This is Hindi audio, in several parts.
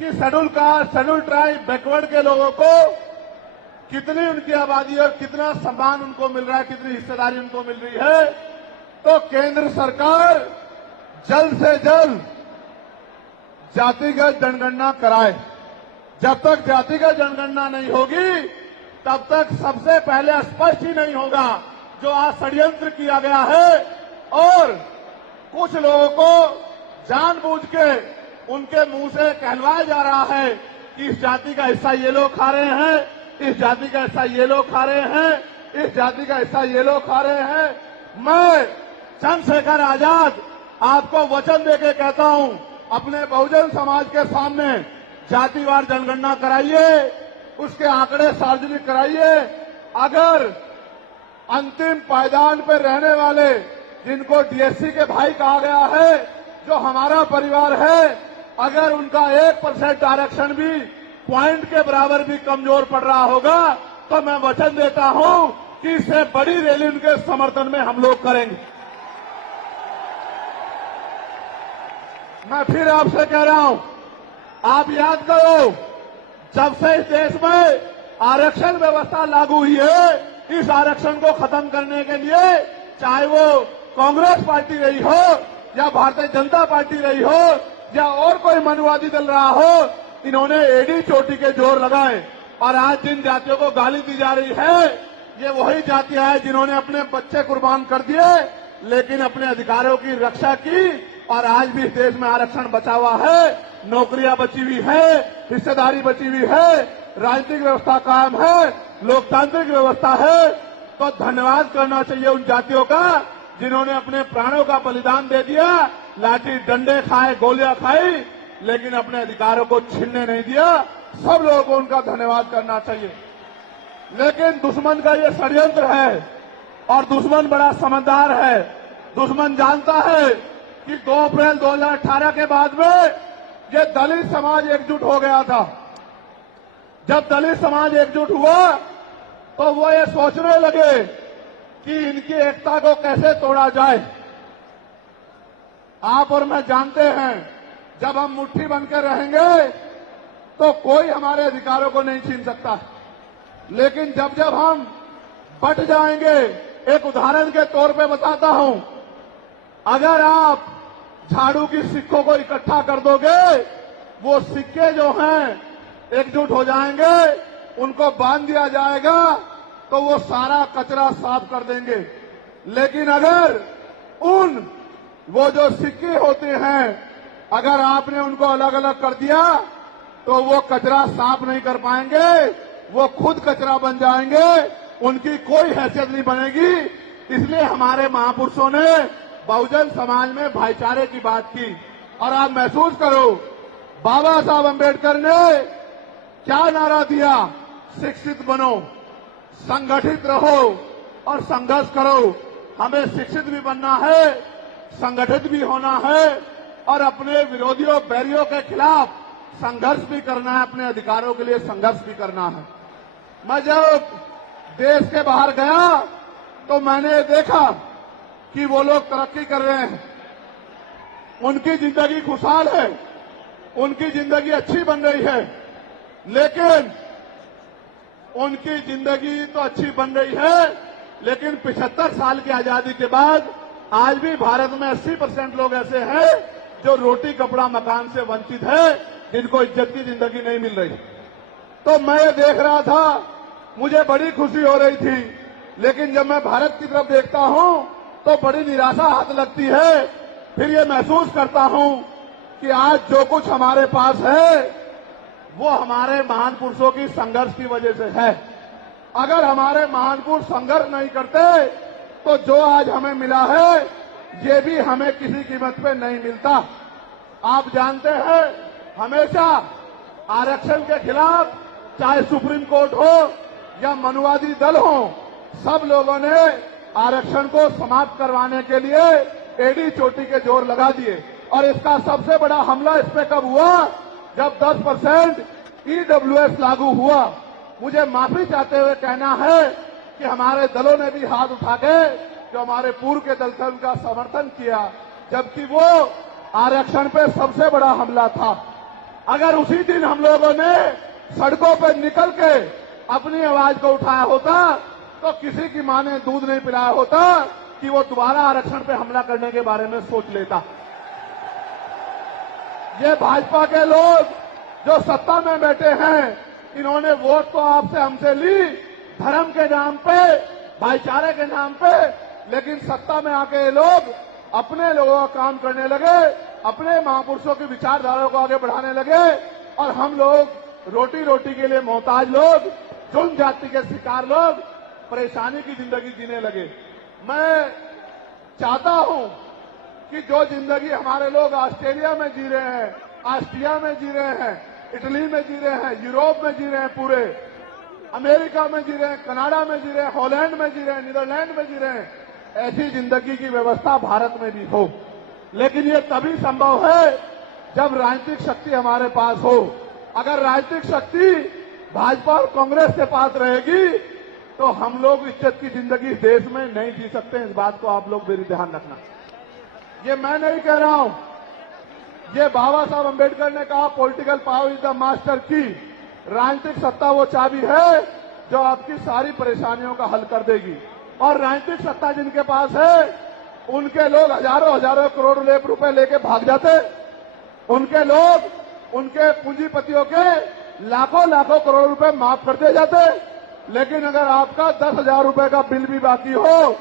कि schedule caste, schedule tribe, backward के लोगों को कितनी उनकी आबादी और कितना सम्मान उनको मिल रहा है, कितनी हिस्सेदारी उनको मिल रही है। तो केंद्र सरकार जल्द से जल्द जातिगत जनगणना कराए। जब तक जातिगत जनगणना नहीं होगी तब तक सबसे पहले स्पष्ट ही नहीं होगा जो आज षड्यंत्र किया गया है और कुछ लोगों को जानबूझ के उनके मुंह से कहलवाया जा रहा है कि इस जाति का हिस्सा ये लोग खा रहे हैं, इस जाति का हिस्सा ये लोग खा रहे हैं, इस जाति का हिस्सा ये लोग खा रहे हैं। मैं चंद्रशेखर आजाद आपको वचन देके कहता हूं, अपने बहुजन समाज के सामने जातिवार जनगणना कराइए, उसके आंकड़े सार्वजनिक कराइए। अगर अंतिम पायदान पर रहने वाले जिनको डीएससी के भाई कहा गया है, जो हमारा परिवार है, अगर उनका 1% आरक्षण भी पॉइंट के बराबर भी कमजोर पड़ रहा होगा तो मैं वचन देता हूं कि इससे बड़ी रैली उनके समर्थन में हम लोग करेंगे। मैं फिर आपसे कह रहा हूं, आप याद करो, जब से इस देश में आरक्षण व्यवस्था लागू हुई है, इस आरक्षण को खत्म करने के लिए चाहे वो कांग्रेस पार्टी रही हो या भारतीय जनता पार्टी रही हो या और कोई मनुवादी दल रहा हो, इन्होंने एडी चोटी के जोर लगाए। और आज जिन जातियों को गाली दी जा रही है, ये वही जातियां हैं जिन्होंने अपने बच्चे कुर्बान कर दिए लेकिन अपने अधिकारों की रक्षा की और आज भी इस देश में आरक्षण बचा हुआ है, नौकरियां बची हुई है, हिस्सेदारी बची हुई है, राजनीतिक व्यवस्था कायम है, लोकतांत्रिक व्यवस्था है। तो धन्यवाद करना चाहिए उन जातियों का जिन्होंने अपने प्राणों का बलिदान दे दिया, लाठी डंडे खाए, गोलियां खाई, लेकिन अपने अधिकारों को छीनने नहीं दिया। सब लोगों को उनका धन्यवाद करना चाहिए। लेकिन दुश्मन का ये षड्यंत्र है और दुश्मन बड़ा समझदार है। दुश्मन जानता है कि 2 अप्रैल 2018 के बाद में ये दलित समाज एकजुट हो गया था। जब दलित समाज एकजुट हुआ तो वो ये सोचने लगे कि इनकी एकता को कैसे तोड़ा जाए। आप और मैं जानते हैं, जब हम मुट्ठी बनकर रहेंगे तो कोई हमारे अधिकारों को नहीं छीन सकता, लेकिन जब जब हम बट जाएंगे, एक उदाहरण के तौर पे बताता हूं, अगर आप झाड़ू की सिक्कों को इकट्ठा कर दोगे, वो सिक्के जो हैं एकजुट हो जाएंगे, उनको बांध दिया जाएगा तो वो सारा कचरा साफ कर देंगे। लेकिन अगर वो जो सिक्के होते हैं, अगर आपने उनको अलग अलग कर दिया तो वो कचरा साफ नहीं कर पाएंगे, वो खुद कचरा बन जाएंगे, उनकी कोई हैसियत नहीं बनेगी। इसलिए हमारे महापुरुषों ने बहुजन समाज में भाईचारे की बात की। और आप महसूस करो, बाबा साहब अम्बेडकर ने क्या नारा दिया? शिक्षित बनो, संगठित रहो और संघर्ष करो। हमें शिक्षित भी बनना है, संगठित भी होना है और अपने विरोधियों, बैरियों के खिलाफ संघर्ष भी करना है, अपने अधिकारों के लिए संघर्ष भी करना है। मैं जब देश के बाहर गया तो मैंने देखा कि वो लोग तरक्की कर रहे हैं, उनकी जिंदगी खुशहाल है, उनकी जिंदगी अच्छी बन रही है। लेकिन उनकी जिंदगी तो अच्छी बन रही है, लेकिन 75 साल की आजादी के बाद आज भी भारत में 80% लोग ऐसे हैं जो रोटी, कपड़ा, मकान से वंचित है, जिनको इज्जत की जिंदगी नहीं मिल रही। तो मैं ये देख रहा था, मुझे बड़ी खुशी हो रही थी, लेकिन जब मैं भारत की तरफ देखता हूं तो बड़ी निराशा हाथ लगती है। फिर ये महसूस करता हूं कि आज जो कुछ हमारे पास है वो हमारे महान पुरुषों की संघर्ष की वजह से है। अगर हमारे महान पुरुष संघर्ष नहीं करते तो जो आज हमें मिला है ये भी हमें किसी कीमत पे नहीं मिलता। आप जानते हैं, हमेशा आरक्षण के खिलाफ चाहे सुप्रीम कोर्ट हो या मनुवादी दल हो, सब लोगों ने आरक्षण को समाप्त करवाने के लिए एडी चोटी के जोर लगा दिए। और इसका सबसे बड़ा हमला इस पे कब हुआ? जब 10% ईडब्ल्यूएस लागू हुआ। मुझे माफी चाहते हुए कहना है कि हमारे दलों ने भी हाथ उठा के, जो हमारे पूर्व के दल थे, उनका समर्थन किया, जबकि वो आरक्षण पे सबसे बड़ा हमला था। अगर उसी दिन हम लोगों ने सड़कों पर निकल के अपनी आवाज को उठाया होता तो किसी की मां ने दूध नहीं पिलाया होता कि वो दोबारा आरक्षण पे हमला करने के बारे में सोच लेता। ये भाजपा के लोग जो सत्ता में बैठे हैं, इन्होंने वोट तो आपसे हमसे ली धर्म के नाम पे, भाईचारे के नाम पे, लेकिन सत्ता में आके ये लोग अपने लोगों का काम करने लगे, अपने महापुरुषों की विचारधारा को आगे बढ़ाने लगे और हम लोग रोटी रोटी के लिए मोहताज लोग, जुल्म जाति के शिकार लोग परेशानी की जिंदगी जीने लगे। मैं चाहता हूं कि जो जिंदगी हमारे लोग ऑस्ट्रेलिया में जी रहे हैं, ऑस्ट्रिया में जी रहे हैं, इटली में जी रहे हैं, यूरोप में जी रहे हैं, पूरे अमेरिका में जी रहे हैं, कनाडा में जी रहे हैं, हॉलैंड में जी रहे हैं, नीदरलैंड में जी रहे हैं, ऐसी जिंदगी की व्यवस्था भारत में भी हो। लेकिन ये तभी संभव है जब राजनीतिक शक्ति हमारे पास हो। अगर राजनीतिक शक्ति भाजपा और कांग्रेस के पास रहेगी तो हम लोग इज्जत की जिंदगी देश में नहीं जी सकते। इस बात को आप लोग मेरी ध्यान रखना। ये मैं नहीं कह रहा हूं, ये बाबा साहब अम्बेडकर ने कहा, political power is the master की। राजनीतिक सत्ता वो चाबी है जो आपकी सारी परेशानियों का हल कर देगी। और राजनीतिक सत्ता जिनके पास है उनके लोग हजारों हजारों करोड़ रुपए लेके भाग जाते, उनके लोग उनके पूंजीपतियों के लाखों लाखों करोड़ रुपए माफ करते जाते। लेकिन अगर आपका 10,000 रुपए का बिल भी बाकी हो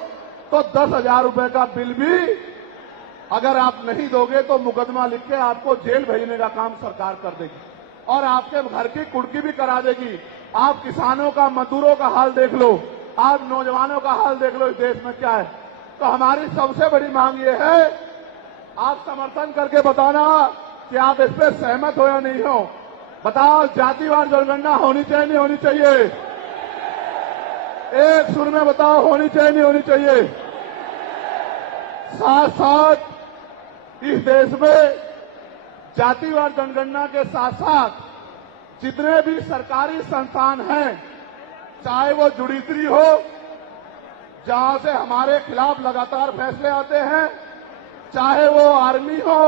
तो 10,000 रुपए का बिल भी अगर आप नहीं दोगे तो मुकदमा लिख के आपको जेल भेजने का काम सरकार कर देगी और आपके घर की कुर्की भी करा देगी। आप किसानों का, मजदूरों का हाल देख लो, आप नौजवानों का हाल देख लो, इस देश में क्या है। तो हमारी सबसे बड़ी मांग ये है, आप समर्थन करके बताना कि आप इस पर सहमत हो या नहीं हो। बताओ, जातिवार जनगणना होनी चाहिए नहीं होनी चाहिए? एक सुर में बताओ, होनी चाहिए नहीं होनी चाहिए? साथ साथ इस देश में जातिवार जनगणना के साथ साथ जितने भी सरकारी संस्थान हैं, चाहे वो जुडिशरी हो जहां से हमारे खिलाफ लगातार फैसले आते हैं, चाहे वो आर्मी हो,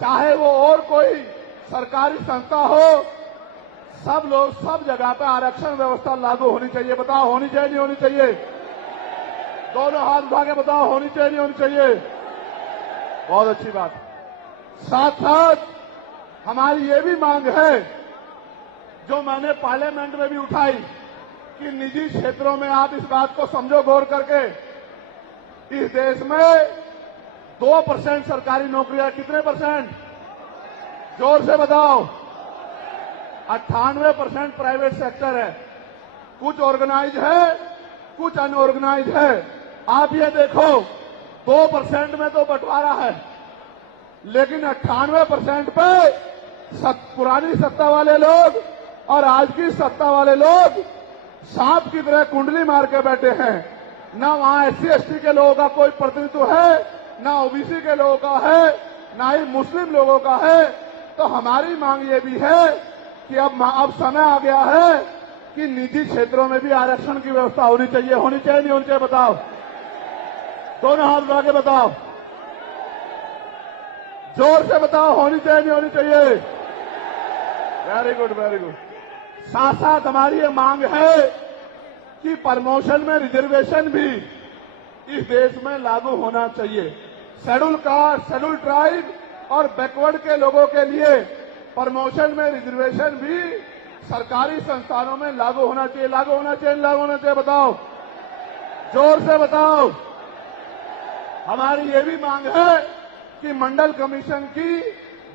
चाहे वो और कोई सरकारी संस्था हो, सब लोग सब जगह पे आरक्षण व्यवस्था लागू होनी चाहिए। बताओ, होनी चाहिए नहीं होनी चाहिए? दोनों हाथ उठा के बताओ, होनी चाहिए नहीं होनी चाहिए? बहुत अच्छी बात। साथ साथ हमारी ये भी मांग है जो मैंने पार्लियामेंट में भी उठाई कि निजी क्षेत्रों में आप इस बात को समझो गौर करके, इस देश में 2% सरकारी नौकरियां, कितने परसेंट? जोर से बताओ। 98% प्राइवेट सेक्टर है। कुछ ऑर्गेनाइज है, कुछ अनऑर्गेनाइज है। आप ये देखो, 2% में तो बंटवारा है, लेकिन 98% पे पुरानी सत्ता वाले लोग और आज की सत्ता वाले लोग सांप की तरह कुंडली मार के बैठे हैं। ना वहां SC/ST के लोगों का कोई प्रतिनिधित्व है, ना OBC के लोगों का है, ना ही मुस्लिम लोगों का है। तो हमारी मांग ये भी है कि अब समय आ गया है कि निजी क्षेत्रों में भी आरक्षण की व्यवस्था होनी चाहिए। होनी चाहिए नहीं होनी चाहिए? बताओ, दोनों हाथ उठा के बताओ, जोर से बताओ, होनी चाहिए नहीं होनी चाहिए? Very good, very good. साथ साथ हमारी ये मांग है कि प्रमोशन में रिजर्वेशन भी इस देश में लागू होना चाहिए। शेड्यूल कास्ट, शेड्यूल ट्राइब और बैकवर्ड के लोगों के लिए प्रमोशन में रिजर्वेशन भी सरकारी संस्थानों में लागू होना चाहिए। लागू होना चाहिए, लागू होना चाहिए? बताओ, जोर से बताओ। हमारी ये भी मांग है कि मंडल कमीशन की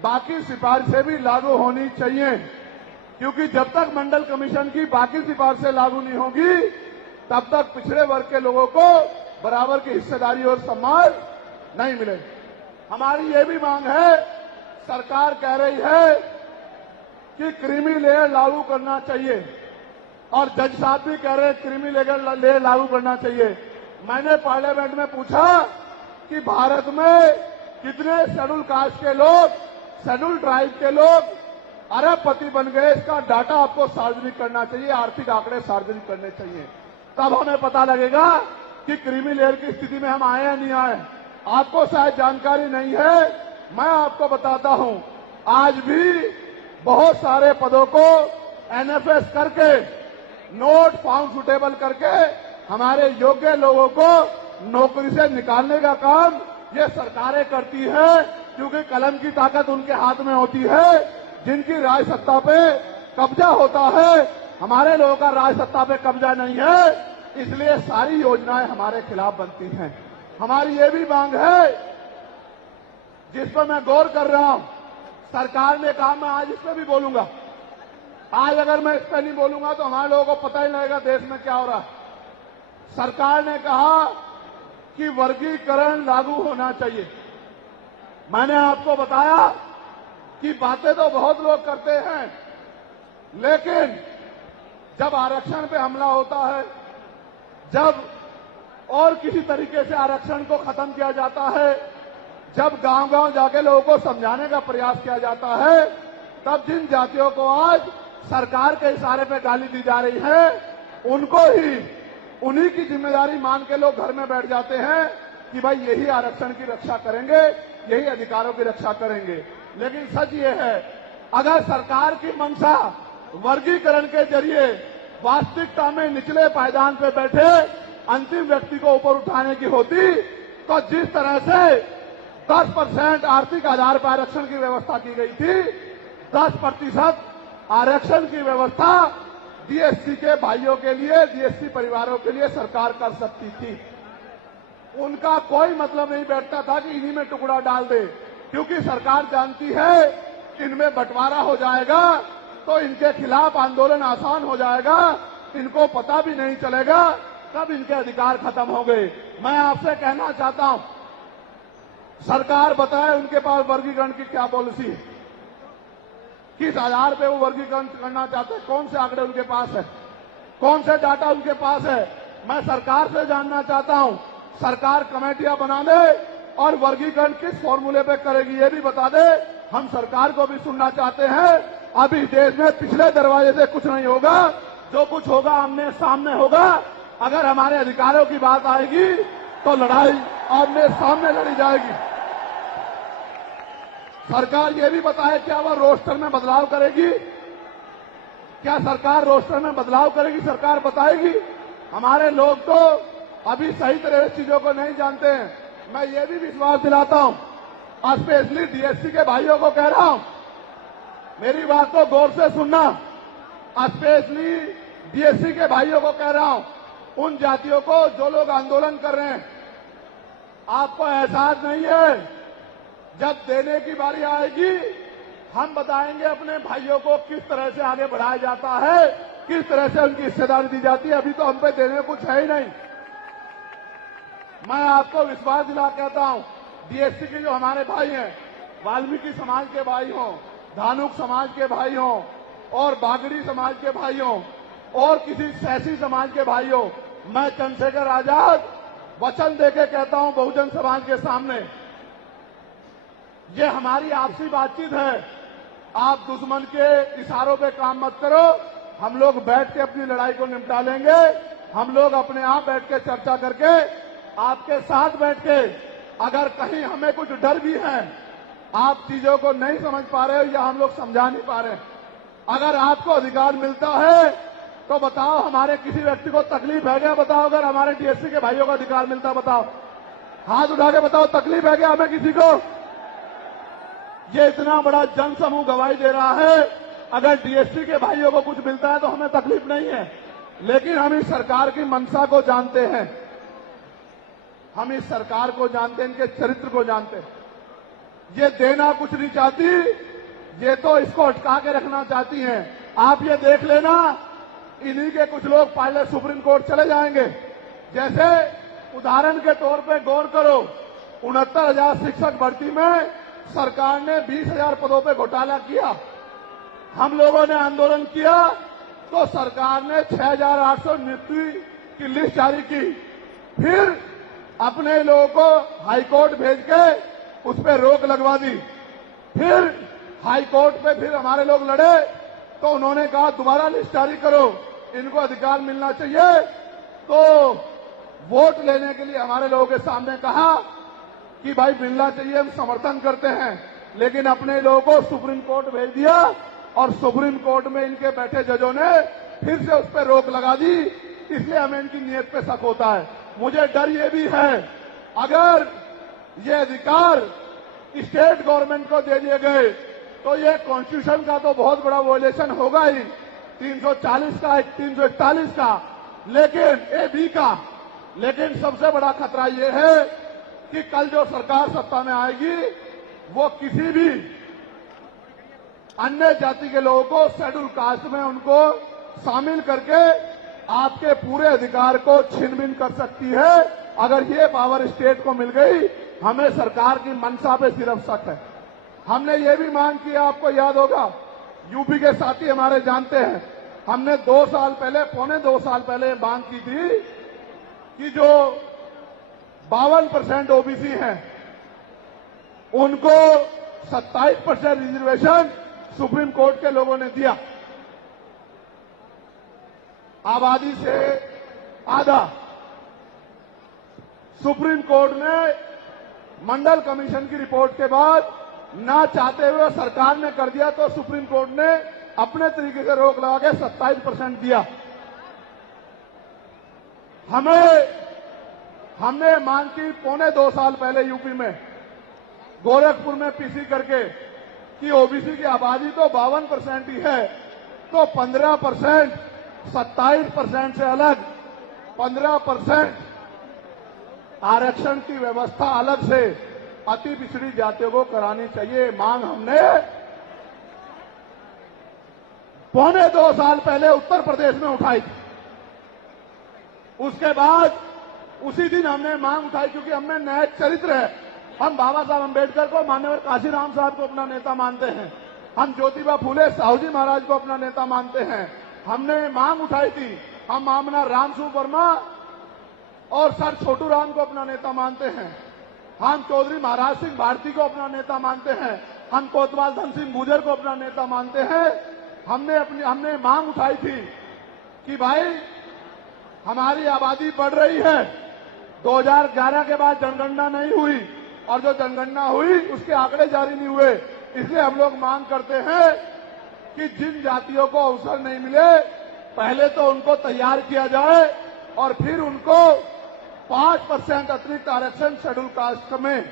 बाकी सिफारिशें भी लागू होनी चाहिए, क्योंकि जब तक मंडल कमीशन की बाकी सिफारिशें लागू नहीं होगी तब तक पिछड़े वर्ग के लोगों को बराबर की हिस्सेदारी और सम्मान नहीं मिलेगा। हमारी ये भी मांग है, सरकार कह रही है कि क्रीमी लेयर लागू करना चाहिए और जज साहब भी कह रहे हैं क्रीमी लेयर लागू करना चाहिए। मैंने पार्लियामेंट में पूछा कि भारत में कितने शेड्यूल कास्ट के लोग, शेड्यूल ट्राइब के लोग अरबपति बन गए, इसका डाटा आपको सार्वजनिक करना चाहिए, आर्थिक आंकड़े सार्वजनिक करने चाहिए। तब हमें पता लगेगा कि क्रीमी लेयर की स्थिति में हम आए या नहीं आए। आपको शायद जानकारी नहीं है, मैं आपको बताता हूं, आज भी बहुत सारे पदों को एनएफएस करके नोट फाउंड सुटेबल करके हमारे योग्य लोगों को नौकरी से निकालने का काम ये सरकारें करती है, क्योंकि कलम की ताकत उनके हाथ में होती है। जिनकी राज सत्ता पे कब्जा होता है, हमारे लोगों का राज सत्ता पे कब्जा नहीं है, इसलिए सारी योजनाएं हमारे खिलाफ बनती हैं। हमारी ये भी मांग है, जिस पर मैं गौर कर रहा हूं, सरकार ने कहा, मैं आज इस पर भी बोलूंगा। आज अगर मैं इस पर नहीं बोलूंगा तो हमारे लोगों को पता ही नहीं लगेगा देश में क्या हो रहा है। सरकार ने कहा कि वर्गीकरण लागू होना चाहिए। मैंने आपको बताया कि बातें तो बहुत लोग करते हैं, लेकिन जब आरक्षण पे हमला होता है, जब और किसी तरीके से आरक्षण को खत्म किया जाता है, जब गांव-गांव जाके लोगों को समझाने का प्रयास किया जाता है, तब जिन जातियों को आज सरकार के इशारे पे गाली दी जा रही है, उनको ही उन्हीं की जिम्मेदारी मान के लोग घर में बैठ जाते हैं कि भाई यही आरक्षण की रक्षा करेंगे, यही अधिकारों की रक्षा करेंगे। लेकिन सच ये है, अगर सरकार की मंशा वर्गीकरण के जरिए वास्तविकता में निचले पायदान पे बैठे अंतिम व्यक्ति को ऊपर उठाने की होती, तो जिस तरह से 10% आर्थिक आधार पर आरक्षण की व्यवस्था की गई थी, 10% आरक्षण की व्यवस्था डीएससी के भाइयों के लिए, डीएससी परिवारों के लिए सरकार कर सकती थी। उनका कोई मतलब नहीं बैठता था कि इन्हीं में टुकड़ा डाल दे, क्योंकि सरकार जानती है इनमें बंटवारा हो जाएगा तो इनके खिलाफ आंदोलन आसान हो जाएगा, इनको पता भी नहीं चलेगा कब इनके अधिकार खत्म हो गए। मैं आपसे कहना चाहता हूं, सरकार बताए उनके पास वर्गीकरण की क्या पॉलिसी है, किस आधार पे वो वर्गीकरण करना चाहते हैं, कौन से आंकड़े उनके पास है, कौन से डाटा उनके पास है। मैं सरकार से जानना चाहता हूं, सरकार कमेटियां बना दे और वर्गीकरण किस फॉर्मूले पे करेगी ये भी बता दे। हम सरकार को भी सुनना चाहते हैं। अभी देश में पिछले दरवाजे से कुछ नहीं होगा, जो कुछ होगा आमने सामने होगा। अगर हमारे अधिकारों की बात आएगी तो लड़ाई आमने सामने लड़ी जाएगी। सरकार ये भी बताए क्या वह रोस्टर में बदलाव करेगी, क्या सरकार रोस्टर में बदलाव करेगी, सरकार बताएगी। हमारे लोग तो अभी सही तरह से चीजों को नहीं जानते हैं। मैं ये भी विश्वास दिलाता हूं, स्पेशली डीएससी के भाइयों को कह रहा हूं, मेरी बात को गौर से सुनना। स्पेशली डीएससी के भाइयों को कह रहा हूं, उन जातियों को जो लोग आंदोलन कर रहे हैं, आपको एहसास नहीं है, जब देने की बारी आएगी हम बताएंगे अपने भाइयों को किस तरह से आगे बढ़ाया जाता है, किस तरह से उनकी हिस्सेदारी दी जाती है। अभी तो हम पे देने कुछ है ही नहीं। मैं आपको विश्वास दिला कहता हूं, डीएससी के जो हमारे भाई हैं, वाल्मीकि समाज के भाई हों, धानुक समाज के भाई हों और बागड़ी समाज के भाई हों और किसी सैसी समाज के भाई हों, मैं चंद्रशेखर आजाद वचन देके कहता हूं बहुजन समाज के सामने, ये हमारी आपसी बातचीत है। आप दुश्मन के इशारों पे काम मत करो, हम लोग बैठ के अपनी लड़ाई को निपटा लेंगे। हम लोग अपने आप बैठ के चर्चा करके आपके साथ बैठ के, अगर कहीं हमें कुछ डर भी है, आप चीजों को नहीं समझ पा रहे हो या हम लोग समझा नहीं पा रहे, अगर आपको अधिकार मिलता है तो बताओ, हमारे किसी व्यक्ति को तकलीफ है क्या, बताओ। अगर हमारे डीएससी के भाइयों को अधिकार मिलता बताओ, हाथ उठा के बताओ, तकलीफ है क्या हमें किसी को। ये इतना बड़ा जन समूह गवाही दे रहा है, अगर डीएससी के भाइयों को कुछ मिलता है तो हमें तकलीफ नहीं है। लेकिन हम इस सरकार की मंशा को जानते हैं, हम इस सरकार को जानते हैं, इनके चरित्र को जानते हैं। ये देना कुछ नहीं चाहती, ये तो इसको अटका के रखना चाहती हैं। आप ये देख लेना, इन्हीं के कुछ लोग पहले सुप्रीम कोर्ट चले जाएंगे। जैसे उदाहरण के तौर पे गौर करो, 69,000 शिक्षक भर्ती में सरकार ने 20,000 पदों पे घोटाला किया। हम लोगों ने आंदोलन किया तो सरकार ने 6,800 नियुक्ति की लिस्ट जारी की। फिर अपने लोगों को हाईकोर्ट भेज के उस पर रोक लगवा दी। फिर हाईकोर्ट पे फिर हमारे लोग लड़े तो उन्होंने कहा दोबारा लिस्ट जारी करो, इनको अधिकार मिलना चाहिए। तो वोट लेने के लिए हमारे लोगों के सामने कहा कि भाई मिलना चाहिए, हम समर्थन करते हैं, लेकिन अपने लोगों को सुप्रीम कोर्ट भेज दिया और सुप्रीम कोर्ट में इनके बैठे जजों ने फिर से उस पर रोक लगा दी, इसलिए हमें इनकी नीयत पे शक होता है। मुझे डर ये भी है, अगर ये अधिकार स्टेट गवर्नमेंट को दे दिए गए तो ये कॉन्स्टिट्यूशन का तो बहुत बड़ा वॉयलेशन होगा ही, 340 का, 341 का, लेकिन ए-बी का। लेकिन सबसे बड़ा खतरा ये है कि कल जो सरकार सत्ता में आएगी वो किसी भी अन्य जाति के लोगों को शेड्यूल कास्ट में उनको शामिल करके आपके पूरे अधिकार को छिन-भिन कर सकती है। अगर ये पावर स्टेट को मिल गई, हमें सरकार की मंशा पे सिर्फ शक है। हमने ये भी मांग किया, आपको याद होगा, यूपी के साथी हमारे जानते हैं, हमने 2 साल पहले, पौने 2 साल पहले मांग की थी कि जो 52% ओबीसी हैं उनको 27% रिजर्वेशन सुप्रीम कोर्ट के लोगों ने दिया, आबादी से आधा। सुप्रीम कोर्ट ने मंडल कमीशन की रिपोर्ट के बाद ना चाहते हुए सरकार ने कर दिया, तो सुप्रीम कोर्ट ने अपने तरीके से रोक लगा के 27% दिया। हमने मांग की पौने 2 साल पहले यूपी में गोरखपुर में पीसी करके कि ओबीसी की आबादी तो 52% ही है, तो 15%, 27% से अलग 15% आरक्षण की व्यवस्था अलग से अति पिछड़ी जातियों को करानी चाहिए। मांग हमने पौने 2 साल पहले उत्तर प्रदेश में उठाई थी। उसके बाद उसी दिन हमने मांग उठाई, क्योंकि हमें न्यायिक चरित्र है। हम बाबा साहब अम्बेडकर को, माननीय काशीराम साहब को अपना नेता मानते हैं, हम ज्योतिबा फूले साहू जी महाराज को अपना नेता मानते हैं। हमने मांग उठाई थी, हम मामला रामसू वर्मा और सर छोटू राम को अपना नेता मानते हैं, हम चौधरी महाराज सिंह भारती को अपना नेता मानते हैं, हम कोतवाल धन सिंह गुर्जर को अपना नेता मानते हैं। हमने मांग उठाई थी कि भाई हमारी आबादी बढ़ रही है, 2011 के बाद जनगणना नहीं हुई और जो जनगणना हुई उसके आंकड़े जारी नहीं हुए, इसलिए हम लोग मांग करते हैं कि जिन जातियों को अवसर नहीं मिले पहले तो उनको तैयार किया जाए और फिर उनको 5% अतिरिक्त आरक्षण शेड्यूल कास्ट में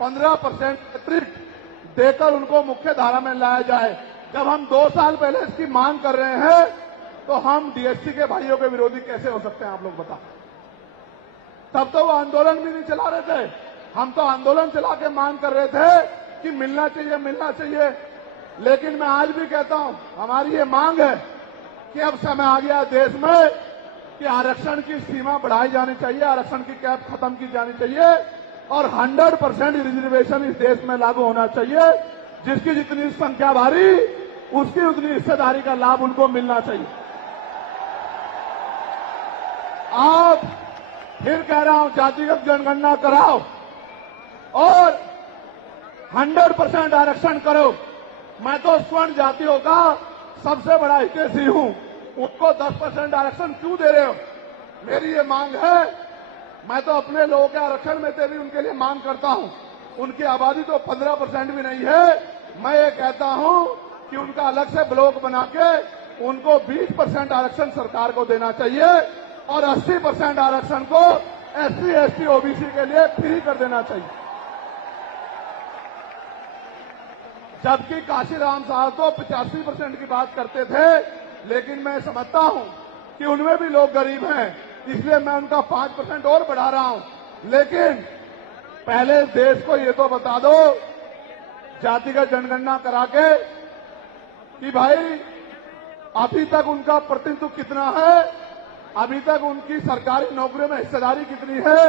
15% अतिरिक्त देकर उनको मुख्य धारा में लाया जाए। जब हम 2 साल पहले इसकी मांग कर रहे हैं तो हम डीएससी के भाइयों के विरोधी कैसे हो सकते हैं, आप लोग बताओ। तब तो वो आंदोलन भी नहीं चला रहे थे, हम तो आंदोलन चला के मांग कर रहे थे कि मिलना चाहिए, मिलना चाहिए। लेकिन मैं आज भी कहता हूं, हमारी ये मांग है कि अब समय आ गया देश में कि आरक्षण की सीमा बढ़ाई जानी चाहिए, आरक्षण की कैप खत्म की जानी चाहिए और 100% रिजर्वेशन इस देश में लागू होना चाहिए। जिसकी जितनी संख्या भारी उसकी उतनी हिस्सेदारी का लाभ उनको मिलना चाहिए। आप फिर कह रहा हूं, जातिगत जनगणना कराओ और 100% आरक्षण करो। मैं तो स्वर्ण जातियों का सबसे बड़ा हितैषी हूं, उनको 10% आरक्षण क्यों दे रहे हो? मेरी ये मांग है। मैं तो अपने लोगों के आरक्षण में से भी उनके लिए मांग करता हूं। उनकी आबादी तो 15% भी नहीं है। मैं ये कहता हूं कि उनका अलग से ब्लॉक बना के उनको 20% आरक्षण सरकार को देना चाहिए और 80% आरक्षण को एससी, एसटी, ओबीसी के लिए फ्री कर देना चाहिए। जबकि काशीराम साहब तो 85% की बात करते थे, लेकिन मैं समझता हूं कि उनमें भी लोग गरीब हैं, इसलिए मैं उनका 5% और बढ़ा रहा हूं। लेकिन पहले देश को ये तो बता दो, जातिगत जनगणना करा के, कि भाई अभी तक उनका प्रतिनिधित्व कितना है, अभी तक उनकी सरकारी नौकरियों में हिस्सेदारी कितनी है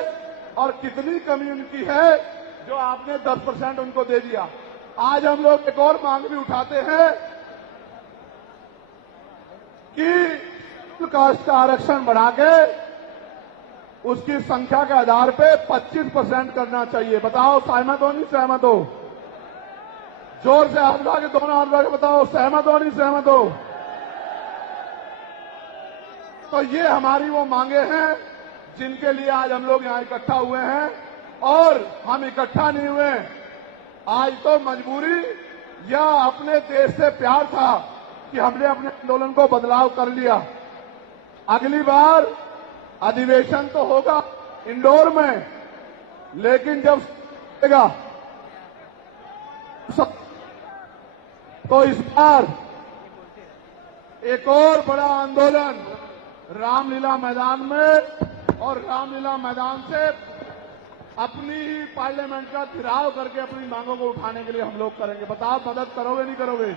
और कितनी कमी उनकी है जो आपने 10% उनको दे दिया। आज हम लोग एक और मांग भी उठाते हैं कि कास्ट का आरक्षण बढ़ा के उसकी संख्या के आधार पे 25% करना चाहिए। बताओ सहमत हो नहीं सहमत हो? जोर से हाथ उठा के, दोनों हाथ उठा के बताओ सहमत हो नहीं सहमत हो? तो ये हमारी वो मांगे हैं जिनके लिए आज हम लोग यहां इकट्ठा हुए हैं। और हम इकट्ठा नहीं हुए आज तो मजबूरी या अपने देश से प्यार था कि हमने अपने आंदोलन को बदलाव कर लिया। अगली बार अधिवेशन तो होगा इंदौर में, लेकिन जब तो इस बार एक और बड़ा आंदोलन रामलीला मैदान में, और रामलीला मैदान से अपनी ही पार्लियामेंट का घेराव करके अपनी मांगों को उठाने के लिए हम लोग करेंगे। बताओ मदद करोगे नहीं करोगे?